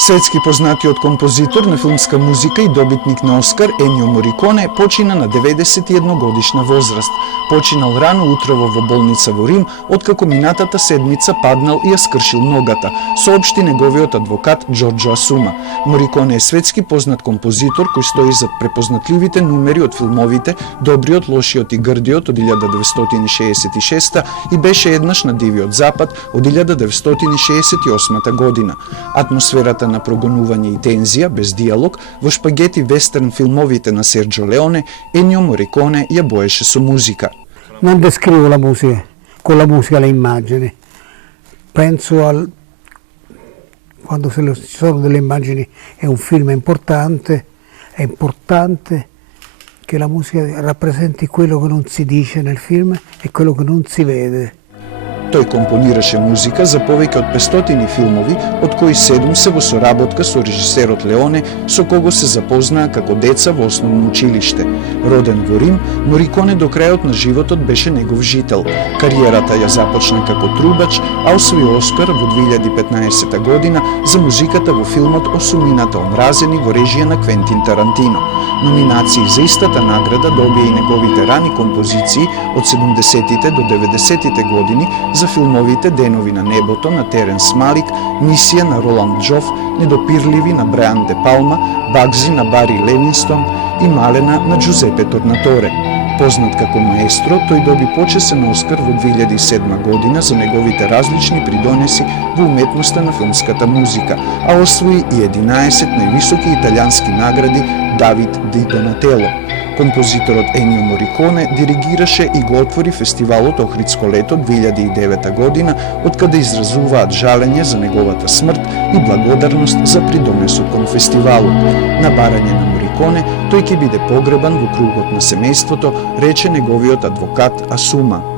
Светски познатиот композитор на филмска музика и добитник на Оскар Енио Мориконе почина на 91 годишна возраст. Починал рано утрово во болница во Рим, откако минатата седмица паднал и ја скршил ногата, соопшти неговиот адвокат Джорджо Асума. Мориконе е светски познат композитор кој стои зад препознатливите numери од филмовите Добриот, лошиот и грдиот од 1966 и беше еднаш на Дивиот запад од 1968 година. Атмосферата на прогонување и тензија без диалог во шпагети вестерн филмовите на Серджо Леоне, Енио Мориконе ја боеше со музика. Non descrivo la musica, con la musica le immagini. Penso al quando ci sono delle immagini è un film importante, è importante che la musica rappresenti quello che non si dice nel film e quello che non si vede. Тој компонираше музика за повеќе од 500 филмови, од кои 7 се во соработка со режисерот Леоне, со кого се запознаа како деца во основно училиште. Роден во Рим, Мориконе до крајот на животот беше негов жител. Кариерата ја започна како трубач, а освои Оскар во 2015 година за музиката во филмот Осумината омразени во режија на Квентин Тарантино. Номинации за истата награда добија и неговите рани композиции од 70-тите до 90-тите години за филмовите Денови на небото на Теренс Малик, Мисија на Роланд Джоф, Недопирливи на Брајан Де Палма, Багзи на Бари Левинстон и Малена на Джузепе Торнаторе. Познат како маестро, тој доби почесен Оскар во 2007 година за неговите различни придонеси во уметноста на филмската музика, а освои и 11 највисоки италијански награди Давид Ди Донателло. Композиторот Енио Мориконе диригираше и го отвори фестивалот Охридско лето 2009 година, откаде изразуваат жалење за неговата смрт и благодарност за придонесот кон фестивалот. На барање на Мориконе, тој ќе биде погребан во кругот на семејството, рече неговиот адвокат Асума.